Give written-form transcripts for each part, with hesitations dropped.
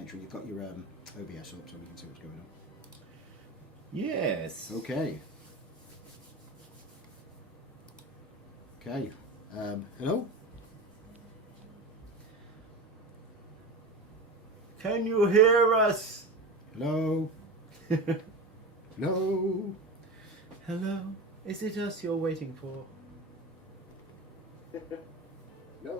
make sure you've got your OBS up so we can see what's going on. Yes. Okay. Okay. Hello? Can you hear us? Hello? Hello? Hello? Is it us you're waiting for? Hello?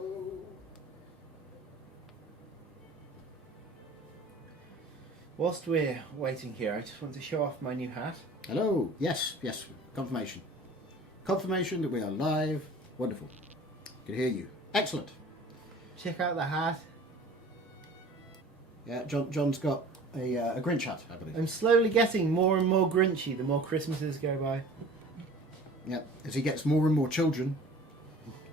Whilst we're waiting here, I just want to show off my new hat. Hello? Yes, yes. Confirmation. Confirmation that we are live. Wonderful. Can hear you. Excellent. Check out the hat. Yeah, John's got a Grinch hat, I believe. I'm slowly getting more and more Grinchy the more Christmases go by. Yeah, as he gets more and more children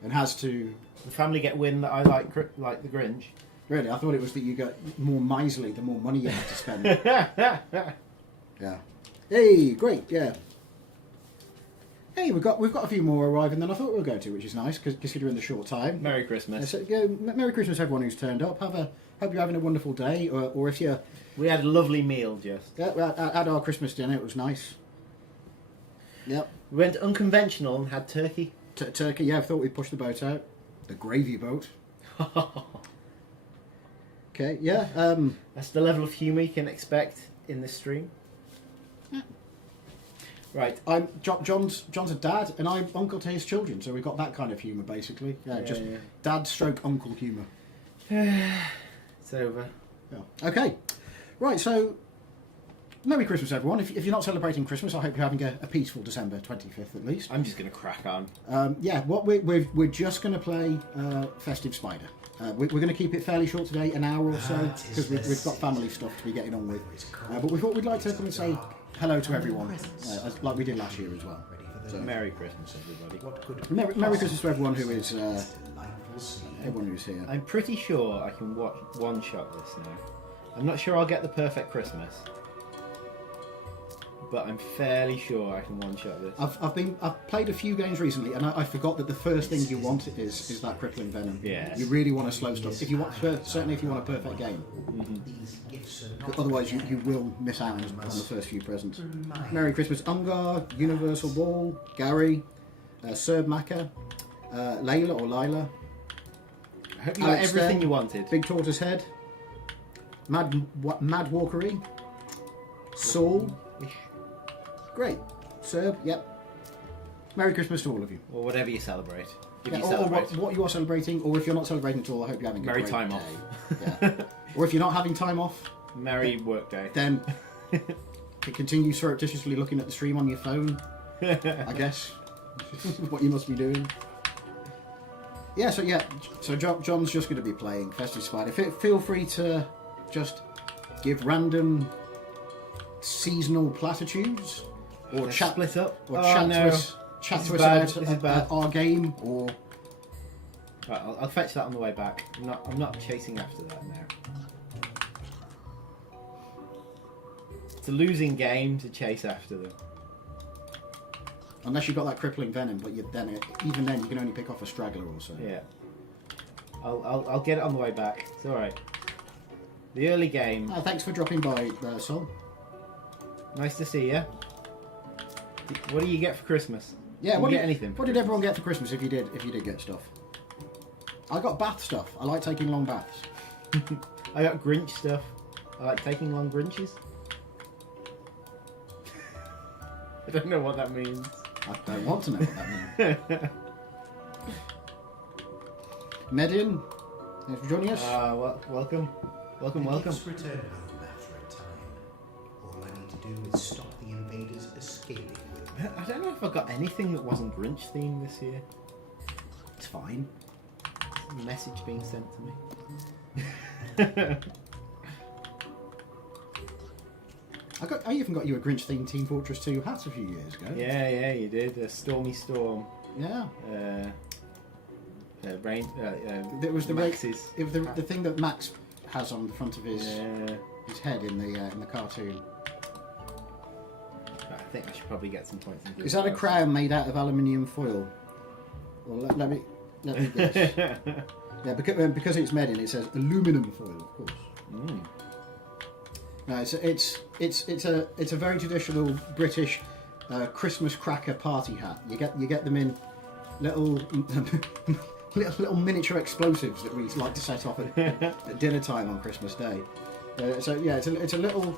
and has to... The family get wind that I like the Grinch. Really, I thought it was that you got more miserly the more money you have to spend. Yeah. Hey, great, yeah. Hey, we've got a few more arriving than I thought we were going to, which is nice, considering the short time. Merry Christmas. So, Merry Christmas, everyone who's turned up. Hope you're having a wonderful day, or if you're... We had a lovely meal just. Yeah, we had our Christmas dinner. It was nice. Yep. We went unconventional and had turkey. Turkey, yeah, I thought we'd push the boat out. The gravy boat. Okay, yeah. That's the level of humour you can expect in this stream. Yeah. Right. I'm John's a dad, and I'm uncle to his children, so we've got that kind of humour, basically. Yeah, just dad stroke uncle humour. It's over. Yeah. Okay. Right, so... Merry Christmas, everyone. If you're not celebrating Christmas, I hope you're having a peaceful December 25th, at least. I'm just going to crack on. Yeah, what we're just going to play Festive Spider. We're going to keep it fairly short today, an hour or so, because we've got family stuff to be getting on with. But we thought we'd like to come and say hello to everyone, like we did last year as well. So, Merry Christmas, everybody. Merry Christmas to everyone who is everyone who's here. I'm pretty sure I can one-shot this now. I'm not sure I'll get the perfect Christmas, but I'm fairly sure I can one-shot this. I've played a few games recently, and I forgot that the first thing you want is that crippling venom. Yeah. You really want to slow stuff. If you want, certainly if you want a perfect game. Mm-hmm. Otherwise, you will miss out on the first few presents. Merry Christmas, Ungar, Universal Ball, Gary, Serb Maka, Layla or Lila. I hope you got everything you wanted. Big Tortoise Head, Mad Walkery, Saul. Great. Serb, yep. Merry Christmas to all of you. Or whatever you celebrate. Or what you are celebrating, or if you're not celebrating at all, I hope you're having a Merry great time day. off. Yeah. Or if you're not having time off, Merry work day. then continue surreptitiously looking at the stream on your phone, I guess. What you must be doing. Yeah, so John's just going to be playing Festive Spider. Feel free to just give random seasonal platitudes. Or chat split up. Or chat to us about our game, or right, I'll fetch that on the way back. I'm not chasing after that now. It's a losing game to chase after them. Unless you've got that crippling venom, but even then you can only pick off a straggler or so. Yeah. I'll get it on the way back. It's all right. The early game. Thanks for dropping by, Sol. Nice to see you. What do you get for Christmas? Yeah, what did anything? What did everyone get for Christmas? If you did get stuff, I got bath stuff. I like taking long baths. I got Grinch stuff. I like taking long Grinches. I don't know what that means. I don't want to know what that means. Medin, thanks for joining us. Welcome. Return home after a time. All I need to do is stop the invaders escaping. I don't know if I got anything that wasn't Grinch themed this year. It's fine. A message being sent to me. I even got you a Grinch themed Team Fortress 2 hat a few years ago. Yeah, you did. A Stormy Storm. Yeah. Rain. It was the Max's. It was the thing that Max has on the front of his head in the cartoon. I think I should probably get some points. Is that a crown made out of aluminium foil? Well, let me guess. Yeah, because it's made in, it says aluminum foil, of course. No, it's a very traditional British Christmas cracker party hat. You get them in little little miniature explosives that we like to set off at dinner time on Christmas Day. So yeah, it's a little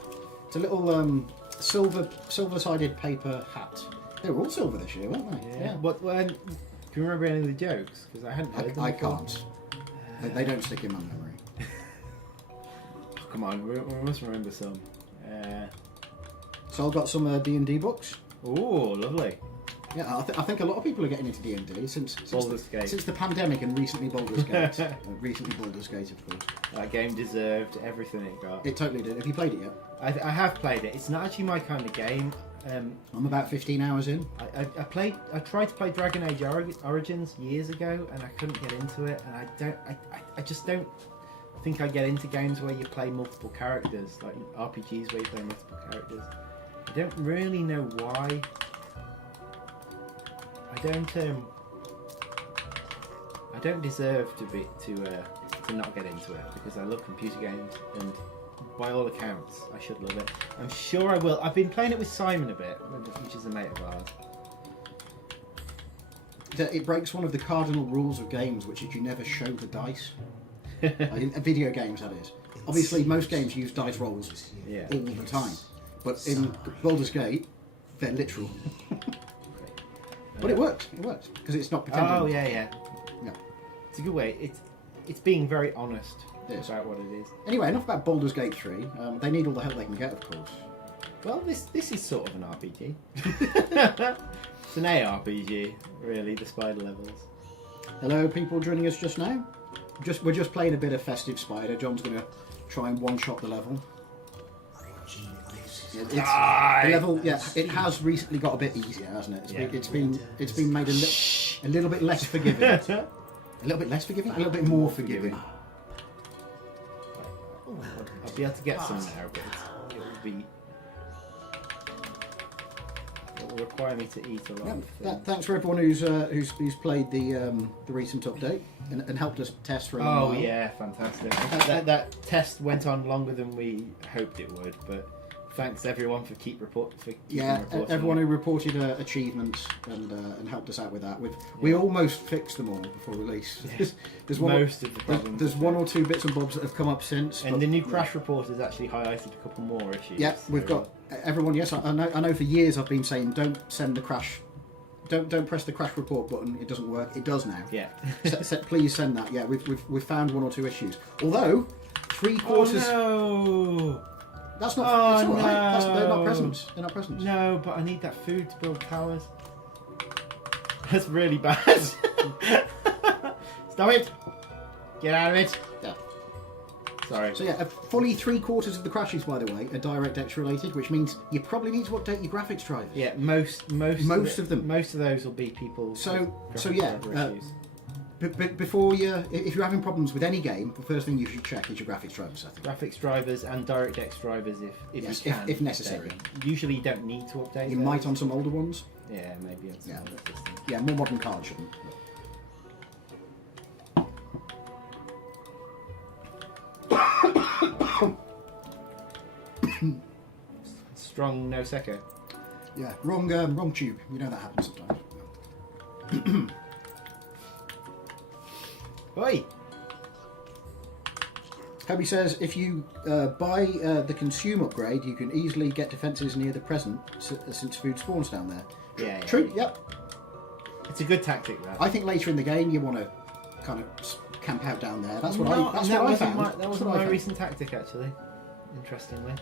silver-sided paper hat. They were all silver this year, weren't they? Yeah. What? Can you remember any of the jokes? Because I hadn't heard them. I before. can't. They don't stick in my memory. Come on, we must remember some. So I've got some D&D books. Oh, lovely. Yeah, I think a lot of people are getting into D&D since the pandemic and recently Baldur's Gate. Recently Baldur's Gate, of course. That game deserved everything it got. It totally did. Have you played it yet? I have played it. It's not actually my kind of game. I'm about 15 hours in. I tried to play Dragon Age Origins years ago, and I couldn't get into it. And I just don't think I get into games where you play multiple characters, like RPGs where you play multiple characters. I don't really know why. I don't deserve to not get into it because I love computer games, and by all accounts I should love it. I'm sure I will. I've been playing it with Simon a bit, which is a mate of ours. It breaks one of the cardinal rules of games, which is you never show the dice. In video games, that is. Obviously, most games use dice rolls all the time, but in Baldur's Gate, they're literal. But it works because it's not pretending. Oh yeah. It's a good way. It's being very honest about what it is. Anyway, enough about Baldur's Gate 3. They need all the help they can get, of course. Well, this is sort of an RPG. It's an ARPG, really. The spider levels. Hello, people joining us just now. We're just playing a bit of Festive Spider. John's going to try and one-shot the level. The level, it has recently got a bit easier, hasn't it? It's been made a little bit less forgiving. A little bit less forgiving? A little bit more forgiving. I'll be able to get some now, but it will require me to eat a lot of things. Thanks for everyone who's played the recent update and helped us test for a long while. Oh yeah, fantastic. That test went on longer than we hoped it would, but thanks everyone for keeping reporting. Everyone who reported achievements and helped us out with that. We almost fixed them all before release. Yeah. There's Most of the problems. There's one or two bits and bobs that have come up since. And the new crash report has actually highlighted a couple more issues. Yeah, we've got everyone. Yes, I know. For years I've been saying don't send the crash. Don't press the crash report button. It doesn't work. It does now. Yeah. Please send that. Yeah, we've found one or two issues. Although 3/4. Oh no. That's not. It's all right. They're not presents. They're not presents. No, but I need that food to build towers. That's really bad. Stop it! Get out of it! Yeah. Sorry. So yeah, fully 3/4 of the crashes, by the way, are DirectX related, which means you probably need to update your graphics drive. Yeah, most of them. Most of those will be people. So yeah. Before if you're having problems with any game, the first thing you should check is your graphics driver settings. Graphics drivers and DirectX drivers, if yes, you can, if necessary. Usually, you don't need to update. You might on some older ones. Yeah, maybe on some older systems. Yeah, more modern cards shouldn't. Strong no secco. Yeah, wrong tube. You know that happens sometimes. Oi! Hobie says if you buy the consume upgrade, you can easily get defences near the present since food spawns down there. Yeah. True. Yep. It's a good tactic. That. I think later in the game you want to kind of camp out down there. That's what I found. That was my recent tactic, actually. Interestingly.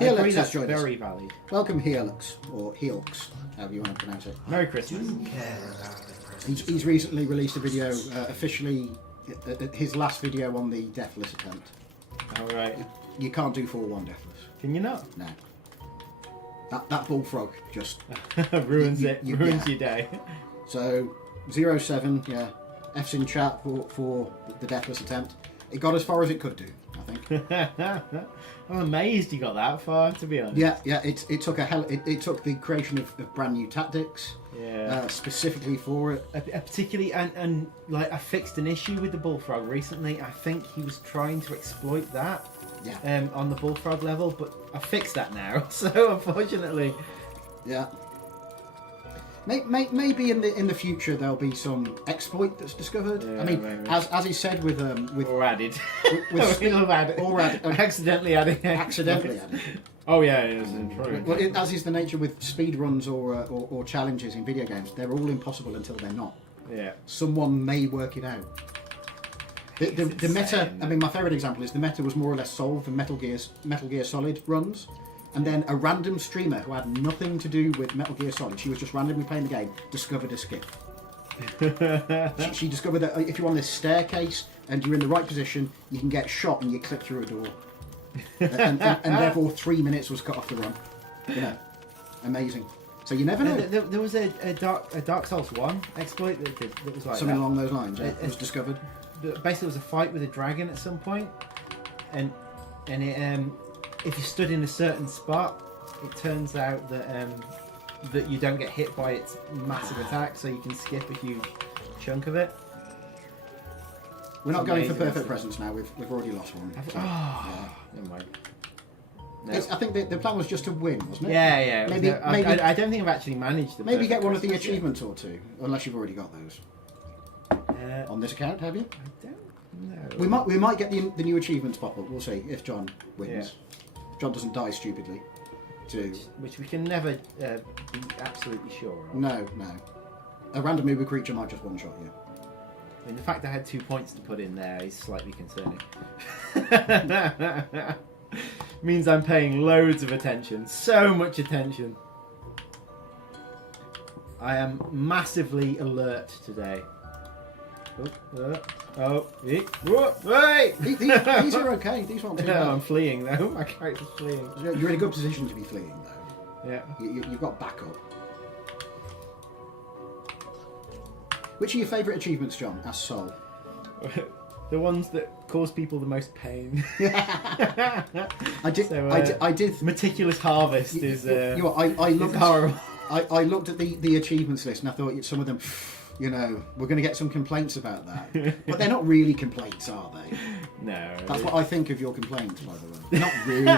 I agree that's very valid. Welcome, Helix, or Helix, however you want to pronounce it. Merry Christmas. He's recently released a video, officially, his last video on the Deathless attempt. Alright. You can't do 4-1 Deathless. Can you not? No. That bullfrog just... ruins your day. So, 07, yeah. F's in chat for the Deathless attempt. it got as far as it could do, I think. I'm amazed you got that far, to be honest. Yeah. It took it took the creation of brand new tactics, specifically for it. Particularly, and like I fixed an issue with the bullfrog recently. I think he was trying to exploit that. Yeah. On the bullfrog level, but I fixed that now. So unfortunately, yeah. Maybe in the future there'll be some exploit that's discovered. Yeah, I mean, maybe. as he said with or added, with speed, accidentally adding, accidentally added. Oh yeah, it was Well, as is the nature with speed runs or challenges in video games, they're all impossible until they're not. Yeah. Someone may work it out. The meta. I mean, my favourite example is the meta was more or less solved for Metal Gear Solid runs. And then a random streamer who had nothing to do with Metal Gear Solid, she was just randomly playing the game, discovered a skip. she discovered that if you're on this staircase and you're in the right position, you can get shot and you clip through a door. and therefore 3 minutes was cut off the run. You know, amazing. So you never know. There was a Dark Souls 1 exploit that was like something that. along those lines. It was discovered. Basically, it was a fight with a dragon at some point, and it if you stood in a certain spot, it turns out that you don't get hit by its massive attack, so you can skip a huge chunk of it. We're not going for amazing, perfect presents now. We've already lost one. Never mind. No. I think the plan was just to win, wasn't it? Yeah. Maybe I don't think I've actually managed the maybe perfect get one of the presents yet. achievements or two, unless you've already got those. On this account, have you? I don't know. We might get the new achievements pop up. We'll see if John wins. John doesn't die stupidly. Which we can never be absolutely sure of. No. A random uber creature might just one shot you. I mean, the fact I had 2 points to put in there is slightly concerning. Means I'm paying loads of attention. So much attention. I am massively alert today. Wait! These are okay. These aren't too No, bad. I'm fleeing though. My character's fleeing. You're in a good position to be fleeing, though. Yeah. You've got backup. Which are your favourite achievements, John? Asked Sol. The ones that cause people the most pain. I did. So, I did. Meticulous harvest is. I looked. horrible. I looked at the achievements list and I thought some of them. You know, we're going to get some complaints about that, but they're not really complaints, are they? No. That's what I think of your complaints, by the way. They're not really.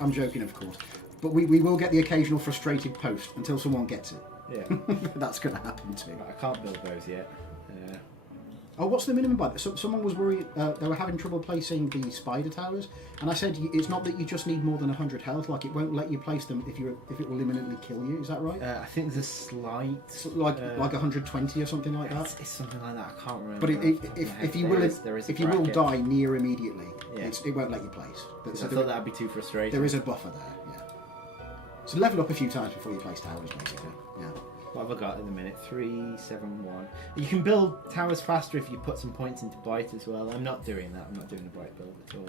I'm joking, of course, but we will get the occasional frustrated post until someone gets it. Yeah. That's going to happen too. I can't build those yet. Oh, what's the minimum budget? Someone was worried they were having trouble placing the spider towers, and I said it's not that you just need more than 100 health. Like it won't let you place them if it will imminently kill you. Is that right? I think there's a slight. Like 120 or something like that. It's something like that. I can't remember. But if you will die near immediately, it won't let you place. So I thought that'd be too frustrating. There is a buffer there. Yeah. So level up a few times before you place towers, basically. Yeah. What have I got in the minute? 3, 7, 1. You can build towers faster if you put some points into bite as well. I'm not doing that. I'm not doing a bite build at all.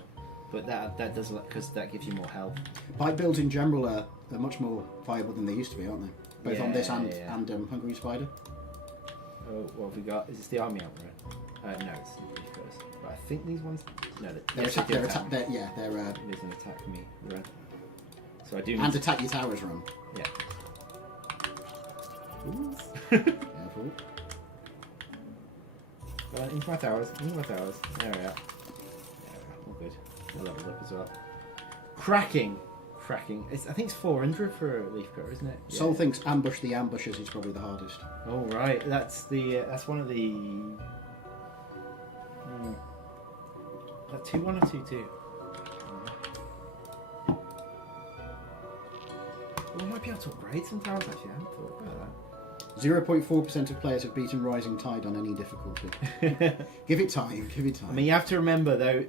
But that does, because that gives you more health. Bite builds in general are much more viable than they used to be, aren't they? Both on this and Hungry Spider. Oh, what have we got? Is this the army outright? No, it's the first. But I think these ones. No, They're doesn't attack me. Right. So I do. And attack your towers, run. Yeah. Careful. Into my towers. There we are. All good. I leveled up as well. Cracking. I think it's 400 for a leaf cutter, isn't it? Yeah. Sol thinks ambush the ambushes is probably the hardest. Oh right, that's one of the. That 2-1 or 2-2. We might be able to upgrade some towers actually. I haven't thought about that. 0.4% of players have beaten Rising Tide on any difficulty. Give it time. I mean, you have to remember though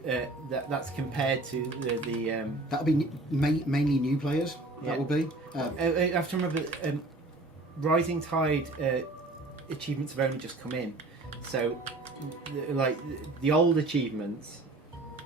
that's compared to the. That'll be mainly new players. Yeah. That will be. I have to remember Rising Tide achievements have only just come in, so like the old achievements,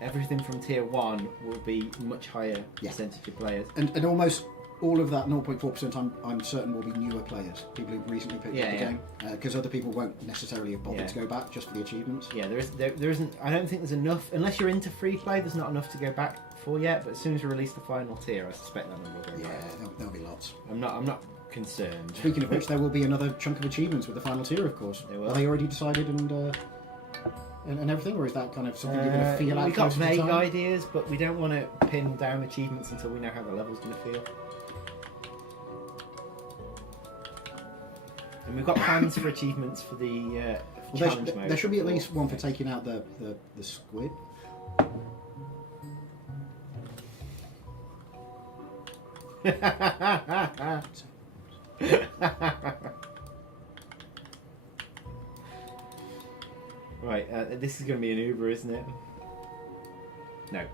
everything from tier 1 will be much higher percentage of players. And almost all of that 0.4% I'm certain will be newer players, people who've recently picked up the game, because other people won't necessarily have bothered to go back just for the achievements. Yeah, there isn't. I don't think there's enough, unless you're into free play. There's not enough to go back for yet. But as soon as we release the final tier, I suspect that number will go back. There'll be lots. I'm not concerned. Speaking of which, there will be another chunk of achievements with the final tier, of course. They will. Are they already decided and everything, or is that kind of something you're going to feel out? We've got closer to vague time? ideas, but we don't want to pin down achievements until we know how the level's going to feel. And we've got plans for achievements for the challenge mode. There should be at least one for taking out the squid. Right, this is going to be an Uber, isn't it? No.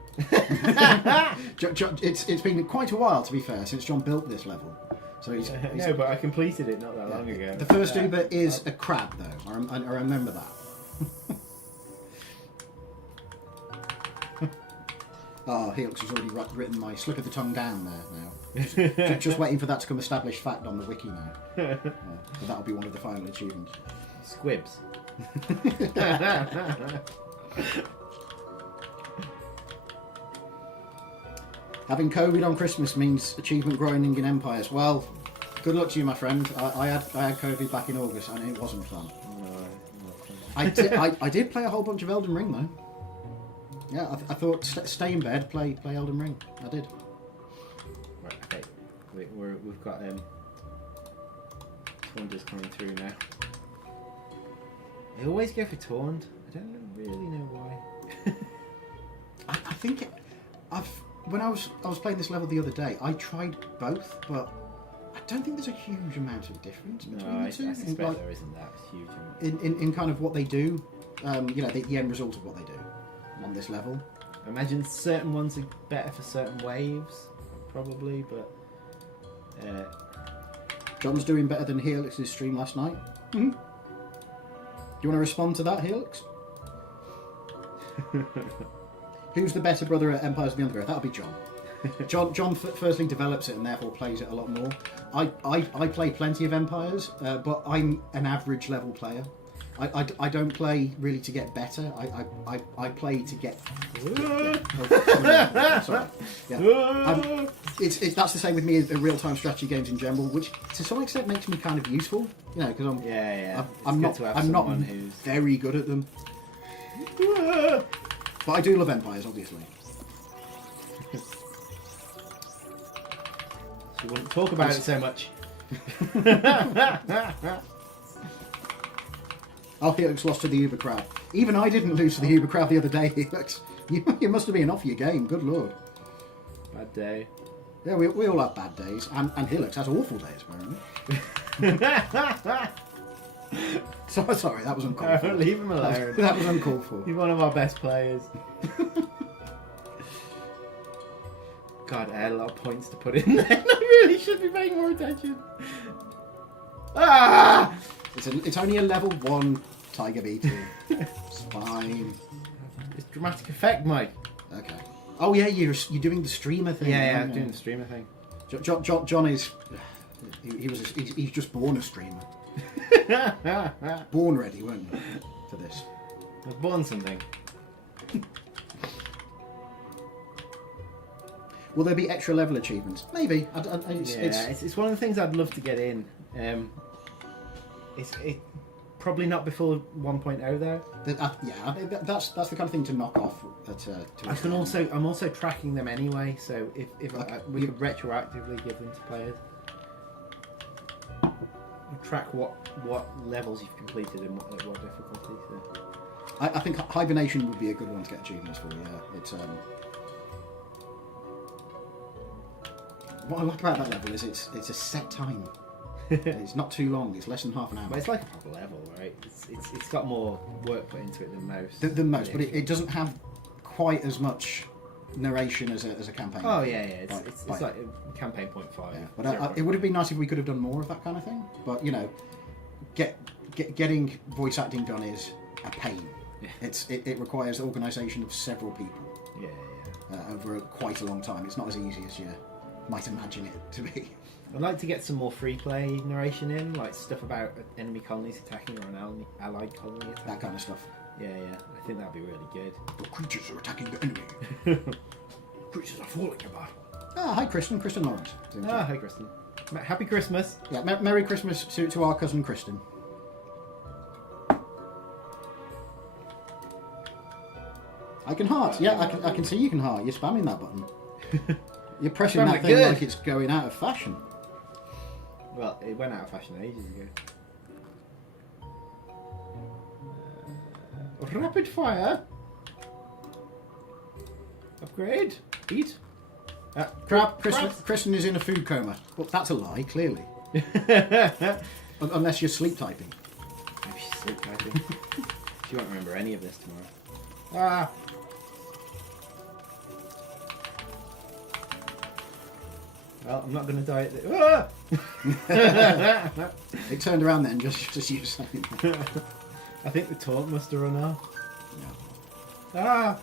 It's been quite a while, to be fair, since John built this level. So he's no, but I completed it not that long ago. The first Uber is a crab, though. I remember that. Helix has already written my slip of the tongue down there now. Just waiting for that to become established fact on the wiki now. But that'll be one of the final achievements. Squibs. Having COVID on Christmas means achievement grinding in Empires. Well, good luck to you, my friend. I had COVID back in August and it wasn't fun. I did play a whole bunch of Elden Ring though. Yeah, I thought stay in bed, play Elden Ring. I did. Right, okay. We've got Taunt coming through now. I always go for Taunt. I don't really know why. I think when I was playing this level the other day, I tried both, but I don't think there's a huge amount of difference between the two. I suspect there isn't that huge. In kind of what they do, the end result of what they do on this level. I imagine certain ones are better for certain waves, probably, but John's doing better than Helix's stream last night. Mm-hmm. Do you want to respond to that, Helix? Who's the better brother at Empires of the Undergrowth? That'll be John. John firstly develops it and therefore plays it a lot more. I play plenty of Empires, but I'm an average level player. I don't play really to get better. I play to get. Sorry. Yeah. That's the same with me in real-time strategy games in general, which to some extent makes me kind of useful. You know, because I'm not who's very good at them. But I do love Empires, obviously. You wouldn't talk about it so much. Helix lost to the Uber crowd. Even I didn't lose to the Uber crowd the other day, Helix. You must have been off your game, good lord. Bad day. Yeah, we all have bad days, and Helix has awful days, apparently. Sorry, that was uncalled for. Leave him alone. That was uncalled for. He's one of our best players. God, I had a lot of points to put in there. I really should be paying more attention. Ah! It's only a level 1 Tiger B2. It's fine. It's dramatic effect, Mike. Okay. Oh yeah, you're doing the streamer thing. Yeah, I'm doing the streamer thing. John is he's just born a streamer. Born ready, weren't you, for this? I was born something. Will there be extra level achievements? Maybe. It's one of the things I'd love to get in. It's probably not before 1.0 though. That's the kind of thing to knock off. I'm also tracking them anyway, so if we could retroactively give them to players. Track what levels you've completed and what difficulty. So. I think hibernation would be a good one to get achievements for. Yeah, it's what I like about that level is it's a set time. It's not too long. It's less than half an hour. But it's like a proper level, right? It's got more work put into it than most. But it doesn't have quite as much narration as a campaign. Oh yeah. It's like a campaign 0.5. Yeah. But it would have been nice if we could have done more of that kind of thing. But you know, getting voice acting done is a pain. Yeah. It requires the organisation of several people. Yeah. Over quite a long time. It's not as easy as your might imagine it to be. I'd like to get some more free play narration in, like stuff about enemy colonies attacking or an allied colony attacking. That kind of stuff. Yeah, I think that'd be really good. The creatures are attacking the enemy. Creatures are falling apart. Ah, hi Kristen Lawrence. Ah, hi Kristen. Happy Christmas. Yeah, Merry Christmas to our cousin Kristen. I can heart. Yeah, I can see you can heart. You're spamming that button. You're pressing that thing like it's going out of fashion. Well, it went out of fashion ages ago. Rapid fire. Upgrade. Eat. Crap. Kristen is in a food coma. Well, that's a lie, clearly. Unless you're sleep typing. Maybe she's sleep typing. She won't remember any of this tomorrow. Ah. Well, I'm not going to die at this. Ah! It turned around then, just you saying that. I think the taunt must have run off. No. Ah!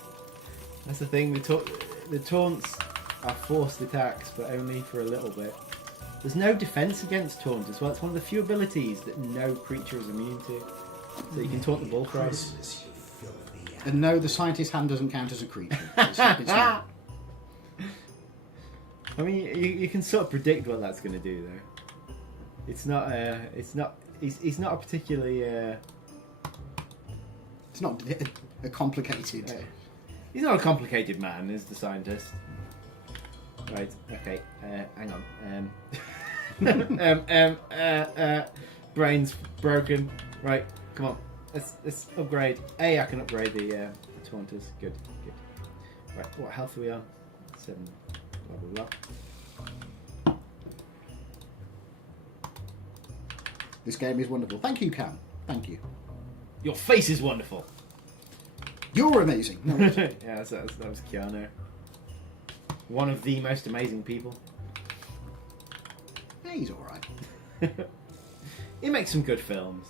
That's the thing, the taunts are forced attacks, but only for a little bit. There's no defense against taunt as well. It's one of the few abilities that no creature is immune to. So you can taunt the bullfrog. Christmas, you filthy And no, the scientist hand doesn't count as a creature. It's not. I mean, you can sort of predict what that's going to do, though. It's not. He's not a particularly. It's not a complicated. He's not a complicated man, is the scientist. Right. Okay. Hang on. Brain's broken. Right. Come on. Let's upgrade. I can upgrade the taunters. Good. Right. What health are we on? 7. Blah blah blah. This game is wonderful. Thank you, Cam. Thank you. Your face is wonderful. You're amazing. No, Yeah, that was Keanu. One of the most amazing people. yeah, he's all right. He makes some good films.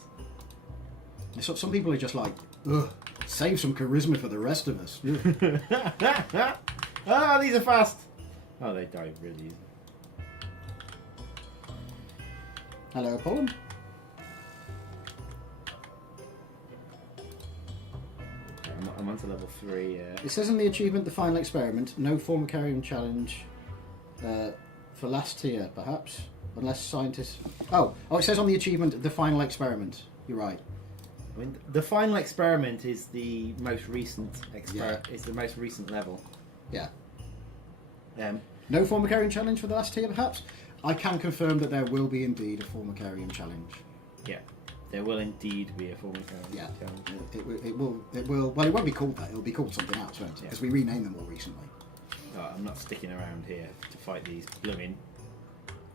So, some people are just like, ugh, save some charisma for the rest of us. Ah, these are fast. Oh, they die really easy. Hello, Apollo. I'm on to level 3. It says in the achievement, the final experiment, no formicarium challenge for last tier, perhaps, unless scientists. Oh, it says on the achievement, the final experiment. You're right. I mean, the final experiment is the most recent Yeah. Is the most recent level. Yeah. Um, No formicarium challenge for the last tier, perhaps. I can confirm that there will be indeed a formicarium challenge. yeah, there will indeed be a formicarium Yeah. challenge. It will. Well, it won't be called that. It'll be called something else, won't it? Because we renamed them all recently. Oh, I'm not sticking around here to fight these blooming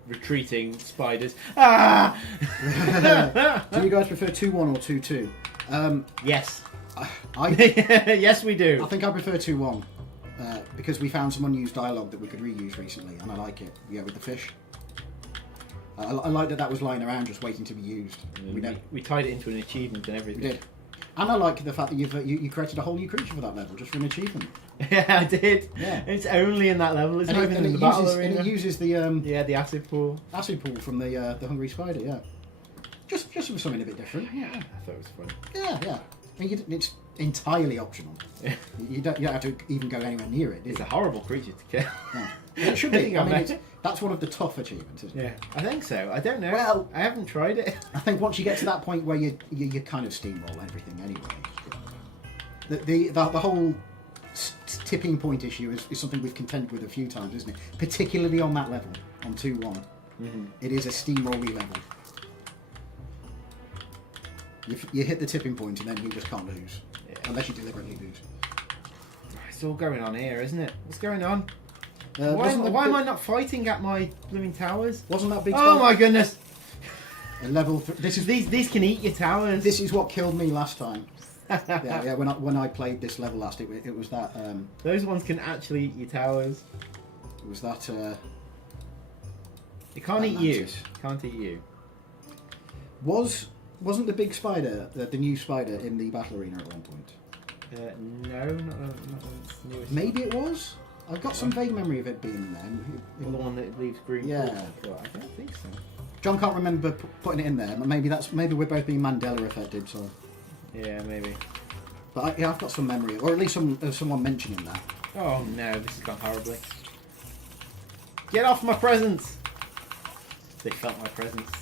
retreating spiders. Ah! Do you guys prefer 2-1 or 2-2? Yes. I Yes, we do. I think I prefer 2-1 because we found some unused dialogue that we could reuse recently, and I like it. Yeah, with the fish. I like that was lying around just waiting to be used. We tied it into an achievement and everything. We did. And I like the fact that you created a whole new creature for that level just for an achievement. Yeah, I did. Yeah. It's only in that level. It's not even in the battle arena. And it uses the the acid pool. acid pool from the hungry spider. Yeah. Just for something a bit different. Yeah, I thought it was fun. Yeah. I mean, it's entirely optional. You don't have to even go anywhere near it. It's a horrible creature to kill. Yeah. It should be. I mean, that's one of the tough achievements, isn't it? Yeah, I think so. I don't know. Well, I haven't tried it. I think once you get to that point where you kind of steamroll everything anyway. The whole tipping point issue is something we've contended with a few times, isn't it? Particularly on that level, on 2-1. Mm-hmm. It is a steamrolly level. You hit the tipping point and then you just can't lose. Yeah. Unless you deliberately lose. It's all going on here, isn't it? What's going on? Why Why am I not fighting at my blooming towers? Wasn't that big? Oh my goodness! A level. These can eat your towers. This is what killed me last time. yeah. When I played this level last, it was that. Those ones can actually eat your towers. It was that. It can't that eat you. mantis. Can't eat you. Wasn't the big spider, the new spider, in the battle arena at one point? No, not the newest. Maybe it was. I've got some vague memory of it being there. The one that leaves green. Yeah. But I don't think so. John can't remember putting it in there, but maybe we're both being Mandela affected. So, Yeah, maybe. but I've got some memory, or at least someone mentioning that. Oh no, this has gone horribly. Get off my presents! They felt my presents.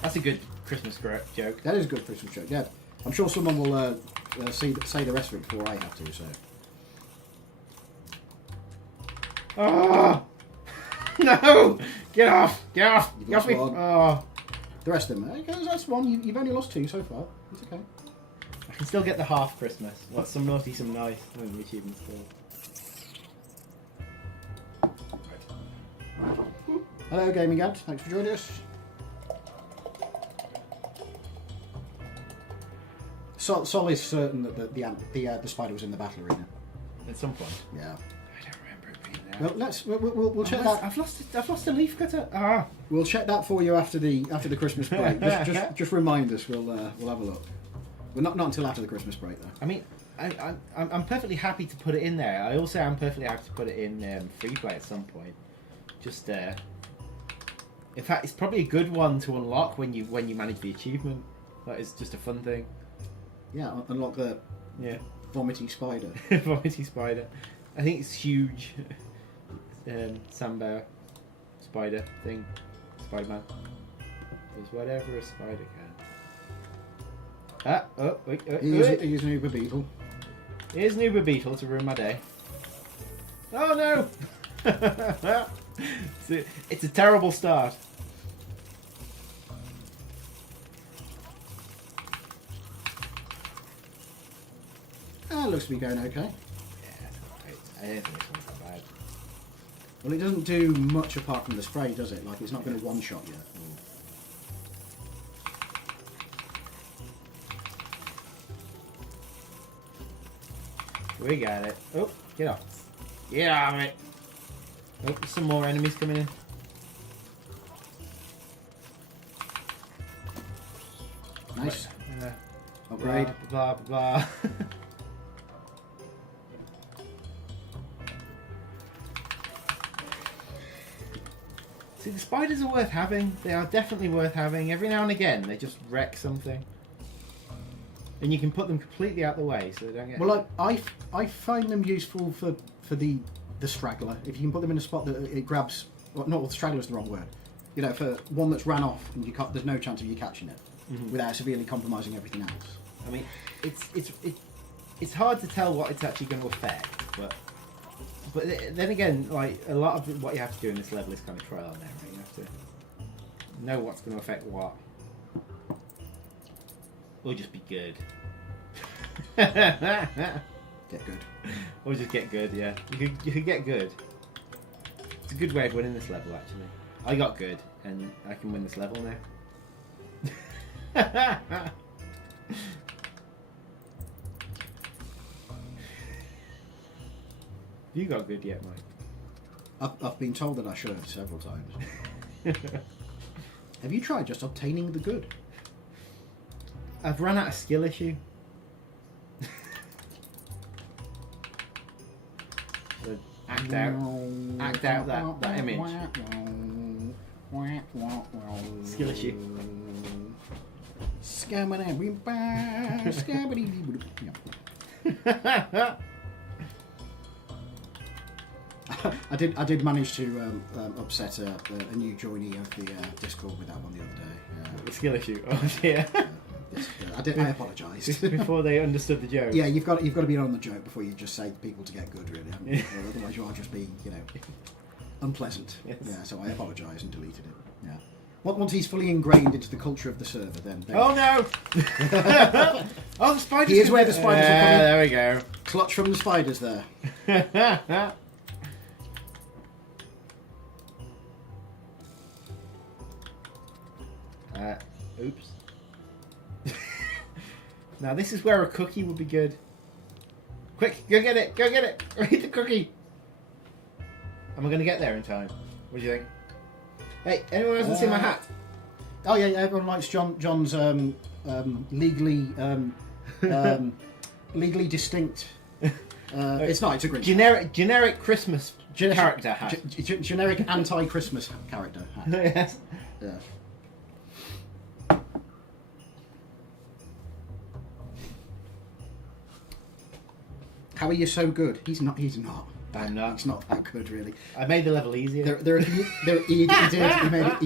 That's a good Christmas joke. That is a good Christmas joke. Yeah, I'm sure someone will say the rest of it before I have to. So. Oh no! Get off! Get off! You've Get off lost me! one. Oh, The rest of them, okay, that's one. You've only lost 2 so far. It's okay. I can still get the half Christmas. What? Some naughty, some nice. I mean, the achievements still. Hello, Gaming Ad. Thanks for joining us. Sol is certain that the spider was in the battle arena. At some point. Yeah. I don't remember it being there. Well, we'll check that. I've lost a leaf cutter. Ah. We'll check that for you after the Christmas break. just remind us. We'll have a look. Well, not until after the Christmas break though. I mean, I'm perfectly happy to put it in there. I also am perfectly happy to put it in free play at some point. Just in fact, it's probably a good one to unlock when you manage the achievement. That is just a fun thing. Yeah, unlock the vomity spider. Vomity spider. I think it's huge. Sambo spider thing. Spider-Man. Does whatever a spider can. Ah, oh, wait, Here's an Uber Beetle. Here's an Uber Beetle to ruin my day. Oh no! It's a terrible start. Looks to be going okay. Yeah, I don't think it's not that bad. Well, it doesn't do much apart from the spray, does it? Like, it's not going to one-shot yet. We got it. Oh, get off. Get off it. Oh, there's some more enemies coming in. Nice. Right. Upgrade. Blah, blah, blah. See, the spiders are worth having. They are definitely worth having. Every now and again, they just wreck something. And you can put them completely out the way, so they don't get... Well, I find them useful for the straggler. If you can put them in a spot that it grabs... Well, not the straggler is the wrong word. You know, for one that's ran off and you can't, there's no chance of you catching it without severely compromising everything else. I mean, it's hard to tell what it's actually going to affect, but then again, like, a lot of what you have to do in this level is kind of trial and error. You have to know what's going to affect what. Or just be good. Get good. Or just get good, yeah. You could get good. It's a good way of winning this level, actually. I got good, and I can win this level now. You got good yet, Mike? I've been told that I should several times. Have you tried just obtaining the good? I've run out of skill issue. So act out that image. Skill issue. I did manage to upset a new joinee of the Discord with that one the other day. The skill issue. Oh dear. I apologised. Before they understood the joke. Yeah, you've got to be on the joke before you just say to people to get good, really. Haven't you? Or otherwise, you are just being, unpleasant. Yes. Yeah, so I apologised and deleted it. Yeah. Once he's fully ingrained into the culture of the server, then. Oh no! Oh, the spiders. Here's where the spiders are coming. There we go. Clutch from the spiders there. Oops. Now this is where a cookie would be good. Quick, go get it! Go get it! Eat the cookie! Am I going to get there in time? What do you think? Hey, anyone else see my hat? Oh yeah, everyone likes John's legally legally distinct It's not. It's a Grinch. Generic Christmas character hat. Generic anti-Christmas character hat. Yes. Yeah. How are you so good? He's not. I'm not. He's not that good, really. I made the level easier. He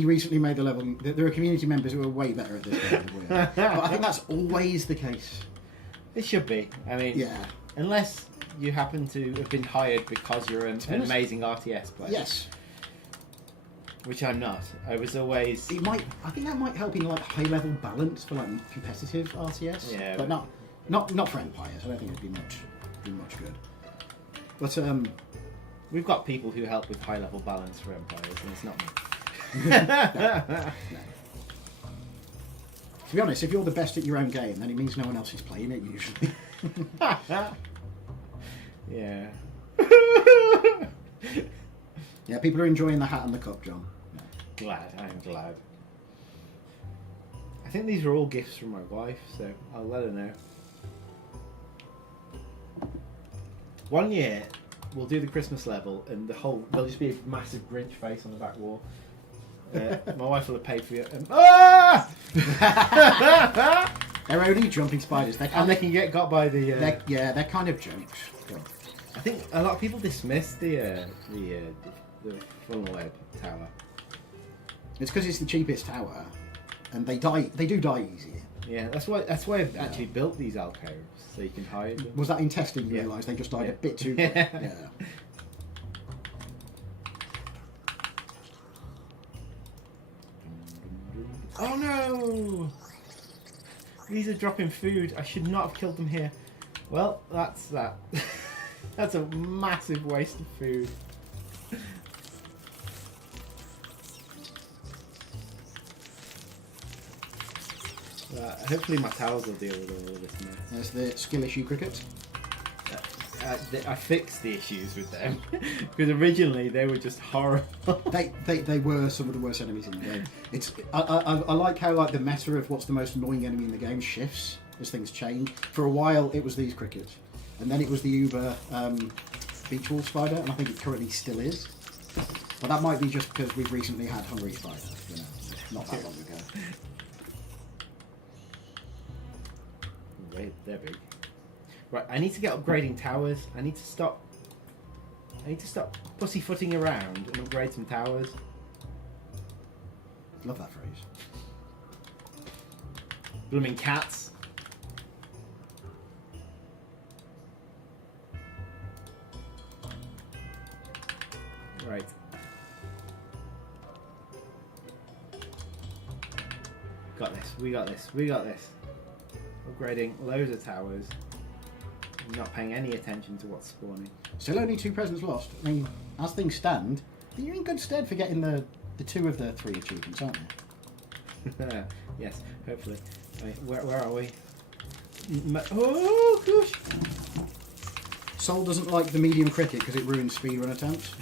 recently made the level. There are community members who are way better at this game than we are. But I think that's always the case. It should be. I mean, Yeah. unless you happen to have been hired because you're an amazing RTS player. Yes. Which I'm not. I was always. It might. I think that might help in like high level balance for like competitive RTS. Yeah. But not for Empires. I don't think it'd be much good. But We've got people who help with high level balance for Empires, and it's not me. no. To be honest, if you're the best at your own game, then it means no one else is playing it usually. Yeah. Yeah, people are enjoying the hat and the cup, John. I'm glad. I think these are all gifts from my wife, so I'll let her know. One year, we'll do the Christmas level, and there'll just be a massive Grinch face on the back wall. My wife will have paid for it. They're only jumping spiders. They can get got by the. They're kind of jokes. I think a lot of people dismiss the funnel web tower. It's because it's the cheapest tower, and they die. They do die easier. Yeah, that's why I've actually built these alcoves so you can hide them. Was that in testing? You Yeah. realised they just died Yeah. a bit too quick. Yeah. Yeah. Oh no! These are dropping food. I should not have killed them here. Well, that's that. That's a massive waste of food. Hopefully my towels will deal with all of this mess. There's the skill issue cricket. I fixed the issues with them because originally they were just horrible. They were some of the worst enemies in the game. I like how like the meta of what's the most annoying enemy in the game shifts as things change. For a while it was these crickets, and then it was the Uber beach wall spider, and I think it currently still is. But that might be just because we've recently had hungry spider, you know, not that long ago. Wait, they're big. Right, I need to get upgrading towers. I need to stop pussyfooting around and upgrade some towers. Love that phrase. Blooming cats. Right. Got this. We got this. We got this. Upgrading loads of towers. Not paying any attention to what's spawning. Still only 2 presents lost. I mean, as things stand, you're in good stead for getting the 2 of the 3 achievements, aren't you? Yes, hopefully. Wait, where are we? Oh gosh! Soul doesn't like the medium cricket because it ruins speedrun attempts.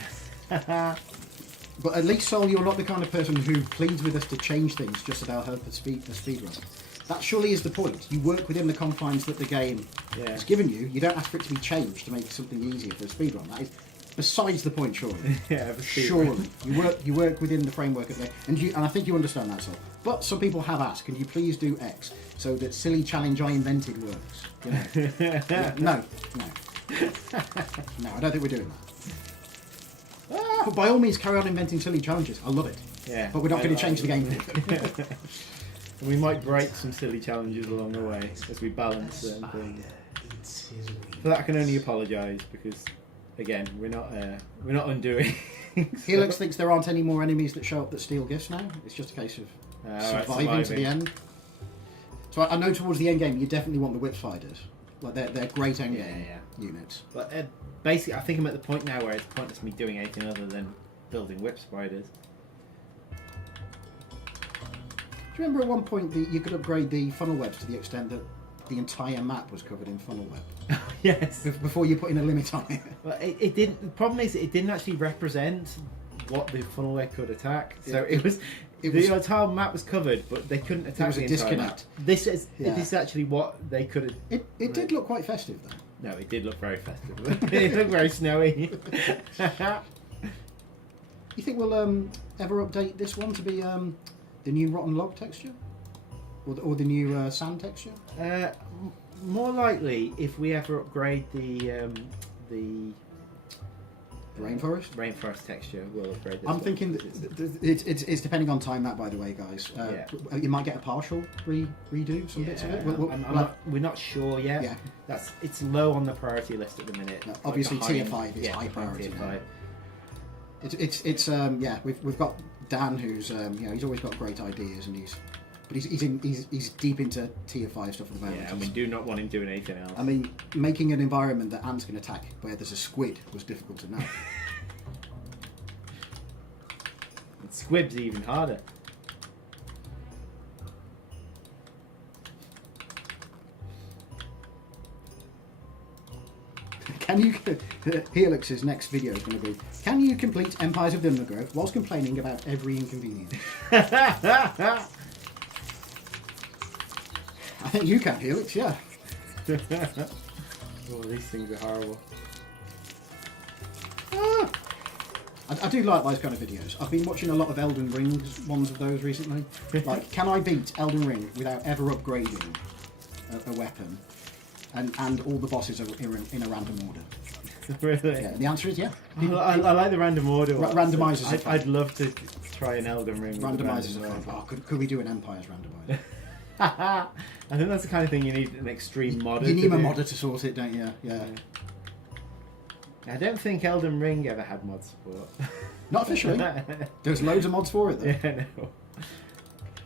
But at least, Soul, you're not the kind of person who pleads with us to change things just so they'll help the speedrun. That surely is the point. You work within the confines that the game has given you. You don't ask for it to be changed to make something easier for a speedrun. That is besides the point, surely. Yeah, surely. You work within the framework of the and I think you understand that, Soul. But some people have asked, can you please do X so that silly challenge I invented works? You know? No. No, I don't think we're doing that. But by all means, carry on inventing silly challenges. I love it. Yeah. But we're not going to change the game. And we might break some silly challenges along the way as we balance certain things. For that, I can only apologise because, again, we're not undoing. Helix thinks there aren't any more enemies that show up that steal gifts now. It's just a case of surviving to the end. So I know towards the end game, you definitely want the whip spiders. Like they're great end game units. But basically, I think I'm at the point now where it's pointless me doing anything other than building whip spiders. Do you remember at one point that you could upgrade the funnel webs to the extent that the entire map was covered in funnel web? Yes. Before you put in a limit on it. But it didn't. The problem is it didn't actually represent what the funnel web could attack. So the entire map was covered, but they couldn't attack. There was the a entire disconnect. Map. This is actually what they could. It did look quite festive though. No, it did look very festive. It looked very snowy. You think we'll ever update this one to be the new rotten log texture, or the new sand texture? More likely, if we ever upgrade the rainforest texture, we'll upgrade this. I'm thinking it's depending on time. That, by the way, guys, you might get a partial redo some bits of it. We're not sure yet. Yeah, it's low on the priority list at the minute. no, obviously tier 5 is high priority. Tier 5. It's we've got Dan, who's he's always got great ideas, and he's deep into tier 5 stuff at the moment. Yeah, and we do not want him doing anything else. I mean, making an environment that ants can attack where there's a squid was difficult enough. And squib's even harder. Can you? Helix's next video is going to be: can you complete Empires of the Undergrowth whilst complaining about every inconvenience? I think you can, Helix. Yeah. Oh, these things are horrible. I do like those kind of videos. I've been watching a lot of Elden Ring ones of those recently. Like, can I beat Elden Ring without ever upgrading a weapon? And all the bosses are in a random order. Really? Yeah, the answer is yeah. I like the random order. Randomizers. I'd love to try an Elden Ring. Randomizers are fun. Oh, could we do an Empires randomizer? I think that's the kind of thing you need an extreme modder. You need to a do. modder to sort it, don't you? Yeah. I don't think Elden Ring ever had mod support. Not officially. There's loads of mods for it, though. Yeah, no.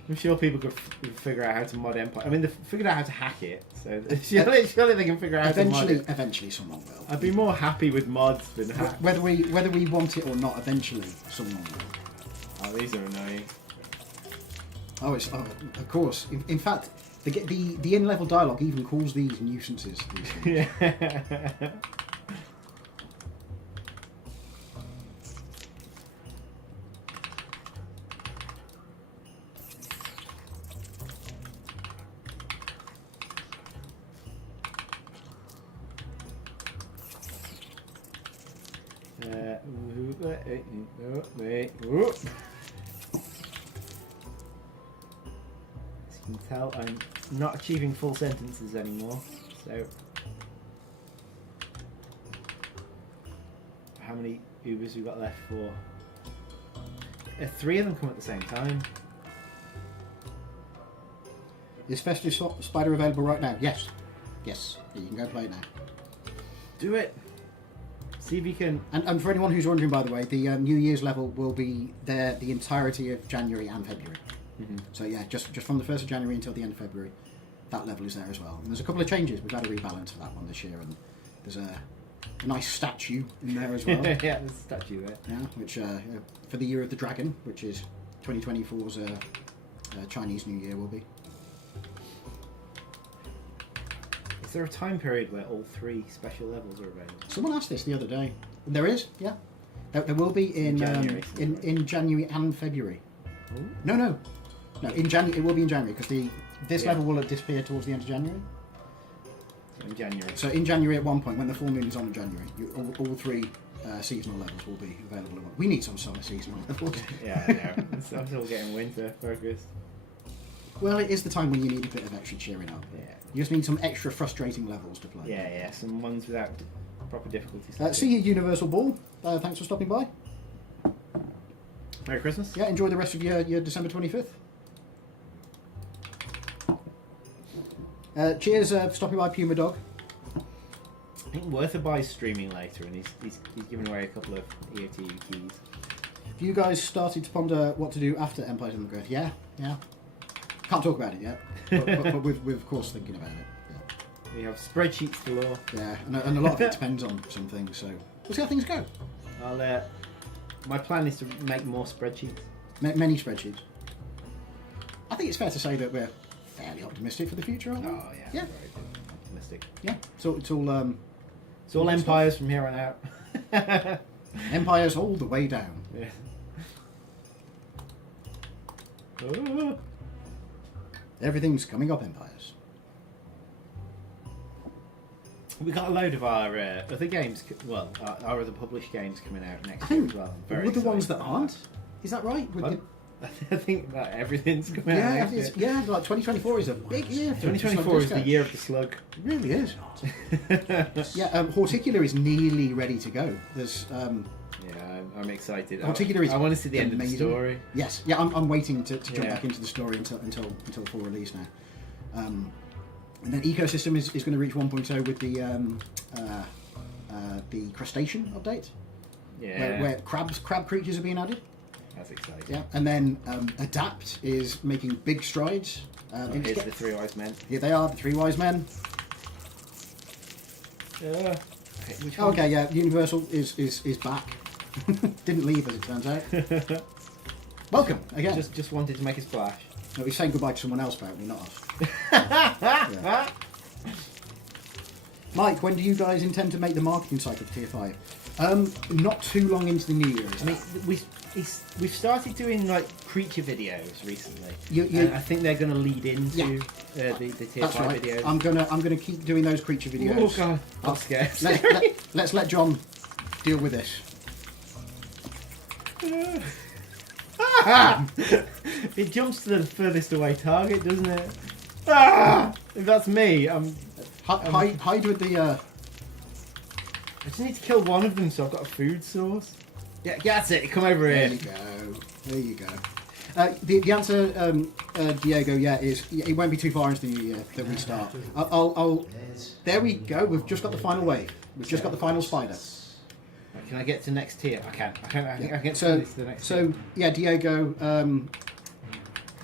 I'm sure people could figure out how to mod Empire. I mean, they've figured out how to hack it, so surely they can figure out how to mod it. Eventually, someone will. I'd be more happy with mods than hack. Whether we want it or not, eventually someone will. Oh, these are annoying. Of course. In fact, the in-level dialogue even calls these nuisances. These things. Yeah. As you can tell, I'm not achieving full sentences anymore. So, how many Ubers we got left for? 3 of them come at the same time. Is Festive Spider available right now? Yes. Yes. Yeah, you can go play it now. Do it. See if you can. And for anyone who's wondering, by the way, the New Year's level will be there the entirety of January and February. Mm-hmm. So yeah, just from the 1st of January until the end of February, that level is there as well. And there's a couple of changes. We've had a rebalance for that one this year, and there's a nice statue in there as well. Yeah, there's a statue there. Yeah, which for the Year of the Dragon, which is 2024's Chinese New Year will be. Is there a time period where all 3 special levels are available? Someone asked this the other day. There is, yeah. There will be in January, in January and February. Ooh. No. In January, it will be in January because this level will disappear towards the end of January. In January. So in January, at one point, when the full moon is on in January, all 3 seasonal levels will be available. We need some summer seasonal levels. Yeah, I know. I'm still getting winter focused. Well, it is the time when you need a bit of extra cheering up. Yeah. You just need some extra frustrating levels to play. Yeah. Some ones without proper difficulties. See you, Universal Ball. Thanks for stopping by. Merry Christmas. Yeah, enjoy the rest of your December 25th. Cheers for stopping by, Puma Dog. I think Worthabye's streaming later, and he's giving away a couple of EOTU keys. Have you guys started to ponder what to do after Empires of the Growth? Yeah. Can't talk about it yet, but we're of course thinking about it. Yeah. We have spreadsheets galore. Yeah, and a lot of it depends on some things, so we'll see how things go. My plan is to make more spreadsheets. Many spreadsheets. I think it's fair to say that we're fairly optimistic for the future, aren't we? Oh yeah. Yeah. Very optimistic. Yeah. So it's all It's all empires from here on out. empires all the way down. Yeah. Oh. Everything's coming up, empires. We got a load of our other games, our other published games coming out next I year think as well. with the ones that aren't. Is that right? With the, I think that everything's coming out next year. yeah, like 2024 is a big year. For 2024 is the Disco. year of the slug. It really is. Yeah, Horticular is nearly ready to go. There's Yeah, I'm excited. Horticular is I want to see the end amazing. of the story. Yes, yeah, I'm waiting to jump Yeah. back into the story until full release now. And then Ecosystem is going to reach 1.0 with the crustacean update, Yeah, where crab creatures are being added. that's exciting. Yeah, and then Adapt is making big strides. Here's the Three Wise Men. Here they are, the Three Wise Men. Okay, which one? Okay, yeah, Universal is back. Didn't leave, as it turns out. Welcome again. Just wanted to make a splash. No, he's saying goodbye to someone else, apparently, not us. Yeah. Mike, when do you guys intend to make the marketing cycle for Tier 5? Not too long into the new year. Is I mean, that? we've started doing like creature videos recently. You- And I think they're going to lead into Yeah. the Tier That's 5 right. videos. I'm gonna keep doing those creature videos. Oh god, I'm scared. Let's let John deal with this. It jumps to the furthest away target, doesn't it? Ah! If that's me, Hide with the. I just need to kill one of them so I've got a food source. Yeah, that's it. Come over There here. you go. There you go. The answer, Diego, is it won't be too far into the new year that we start. I'll there we go. We've just got the final wave. We've just got the final spider. Can I get to next tier? I can. I can get So, to the next tier. yeah, Diego.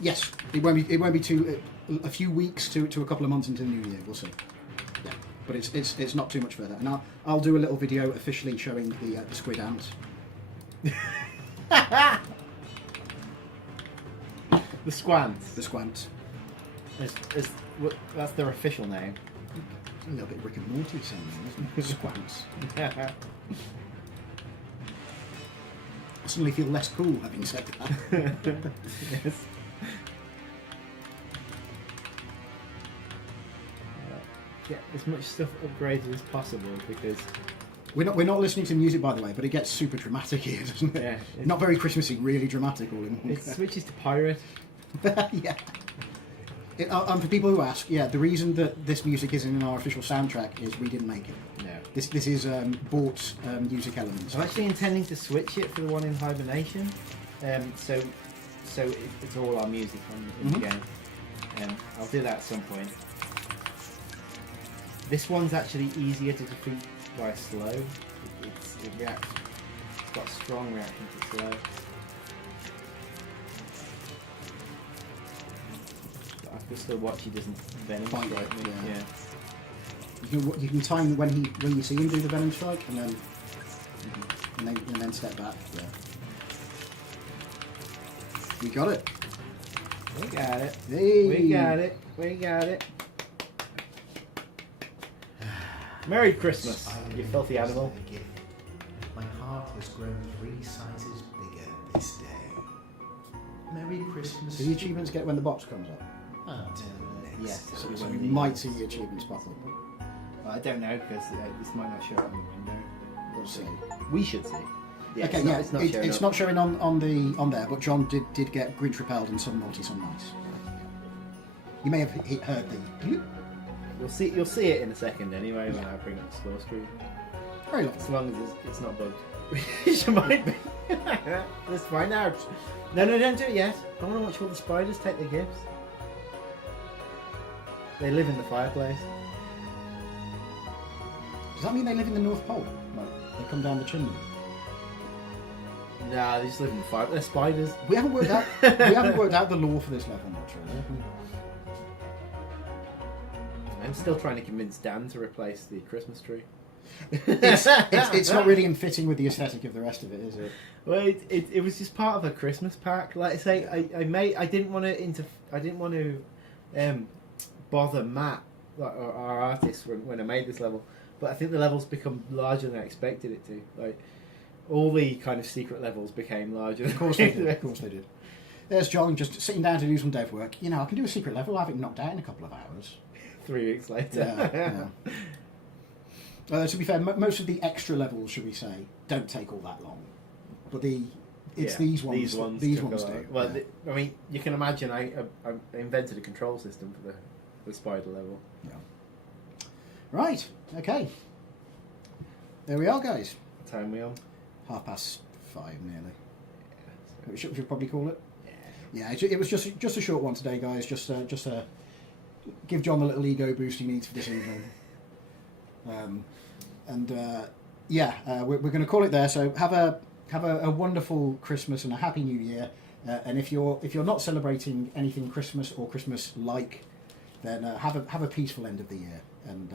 Yes, it won't be too a few weeks to a couple of months into the new year. We'll see. Yeah, but it's not too much further. And I'll do a little video officially showing the squid ants. The Squants. The squant. That's their official name. A little bit Rick and Morty sounding, isn't it? Squants. I suddenly feel less cool having said that. Yes. Get as much stuff upgraded as possible because We're not listening to music, by the way, but it gets super dramatic here, doesn't it? Yeah, Not very Christmassy, really dramatic all in one. it switches to pirate. Yeah. For people who ask, yeah, the reason that this music isn't in our official soundtrack is we didn't make it. No. This is bought music elements. I'm actually intending to switch it for the one in Hibernation, so it's all our music in the game. I'll do that at some point. This one's actually easier to defeat by slow. It reacts. It's got a strong reaction to slow. But I can still watch he doesn't venom Bite, strike me. yeah. Yeah. You can time when you see him do the venom strike, and then step back. Yeah. We got it. We got it. Hey. We got it. We got it. Merry Christmas, you filthy animal. My heart has grown 3 sizes bigger this day. Merry Christmas. Do the achievements get when the box comes up? Until next Yes. time. So we might see the achievements pop up. I don't know because this might not show up on the window. We'll see. We should see. Yeah, Okay, it's not showing on there, but John did get Grinch repelled and some naughty, some nice. You may have heard the. You'll see it in a second anyway when I bring up the score screen. Very lovely. As long as it's not bugged. Which it might be. Let's find out. No, don't do it yet. I want to watch all the spiders take their gifts. They live in the fireplace. Does that mean they live in the North Pole? Like, they come down the chimney? Nah, they just live in the fire. They're spiders. We haven't worked out the lore for this level much, really. I'm still trying to convince Dan to replace the Christmas tree. It's not really in fitting with the aesthetic of the rest of it, is it? Well, it was just part of a Christmas pack. Like I say, I didn't want to bother Matt, like our artist, when I made this level. But I think the levels become larger than I expected it to. Like all the kind of secret levels became larger. Of course they did. Of course they did. There's John just sitting down to do some dev work. You know, I can do a secret level. I'll have it knocked out in a couple of hours. 3 weeks later. Yeah. To be fair, most of the extra levels, should we say, don't take all that long. But it's these ones. These ones do. Well, I mean, you can imagine I invented a control system for the spider level. Yeah. Right. Okay. There we are, guys. What time are we on? 5:30, nearly. Yeah, Should we probably call it? yeah. Yeah. It was just a short one today, guys. Just give John the little ego boost he needs for this evening. We're going to call it there. So have a wonderful Christmas and a happy New Year. And if you're not celebrating anything Christmas or Christmas like, then have a peaceful end of the year. And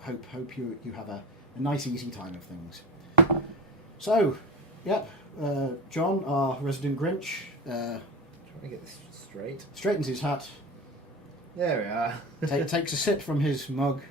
hope you have a nice easy time of things. So, yep, John, our resident Grinch, Trying to get this straight. straightens his hat, There we are. takes a sip from his mug,